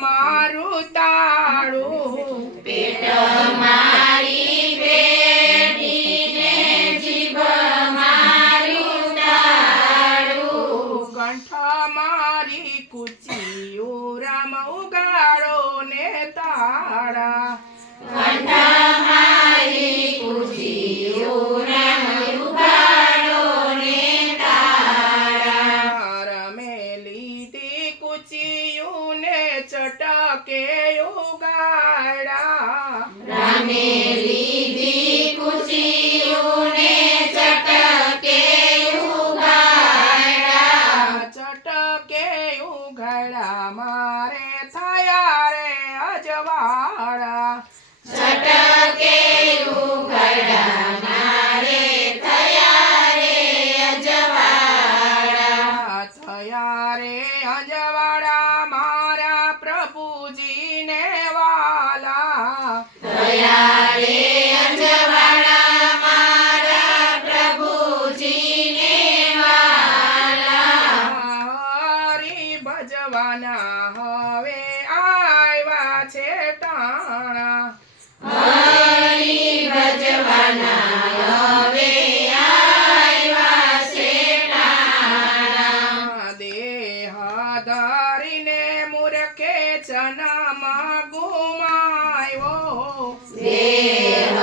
મારું તાળું પેટ મારી પેટીને જીભ મારું તાળું કંઠ મારી કુચિયું રામ ઉગાડો ને તાળા કંઠ મારી કુચિયું રામ ઉગાડો ને તાળા રમેલી તી કુચિયું ને ચટકે ઉગાડા રમેલી તી કુચિયું ને ચટકે ઉગાડા ચટકે ઉઘડા મારે થયા રે અજવાળા ચટકે ઉઘડા મારે થયા રે અજવાળા થયા રે અજવાળા મારા પ્રભુજીને વાલા થયા રે અજવાળા મારા પ્રભુજીને વાલા હરી ભજવાના હવે આવ્યા છે ટાણા હરી ભજવાના હવે આવ્યા છે ટાણા દેહ ધરીને મૂર્ખે જન્મ ગુમાવ્યો દેહ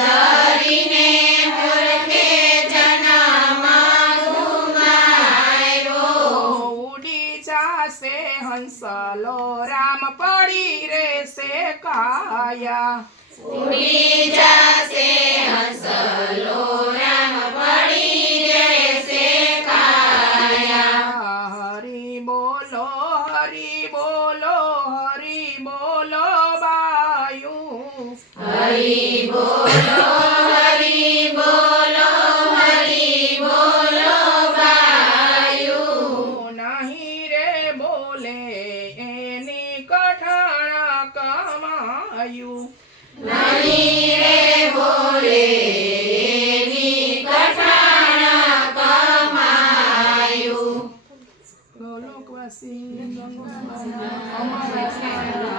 ધરીને મૂર્ખે જન્મ ગુમાવ્યો ઉડી જાશે હંસલો રામ પડી રહેશે કાયા ઉડી જશે હંસલો રામ પડી રહેશે કાયા હરી બોલો હરી બોલો હરી બોલો બાયું હરી બોલો હરી બોલો હરી બોલો ગાયું નહીં રે બોલે એની કઠણ કમાયું નહીં રે બોલે એની કઠણ કમાયું ગોલોકવાસી ગંગાવાલા અમારા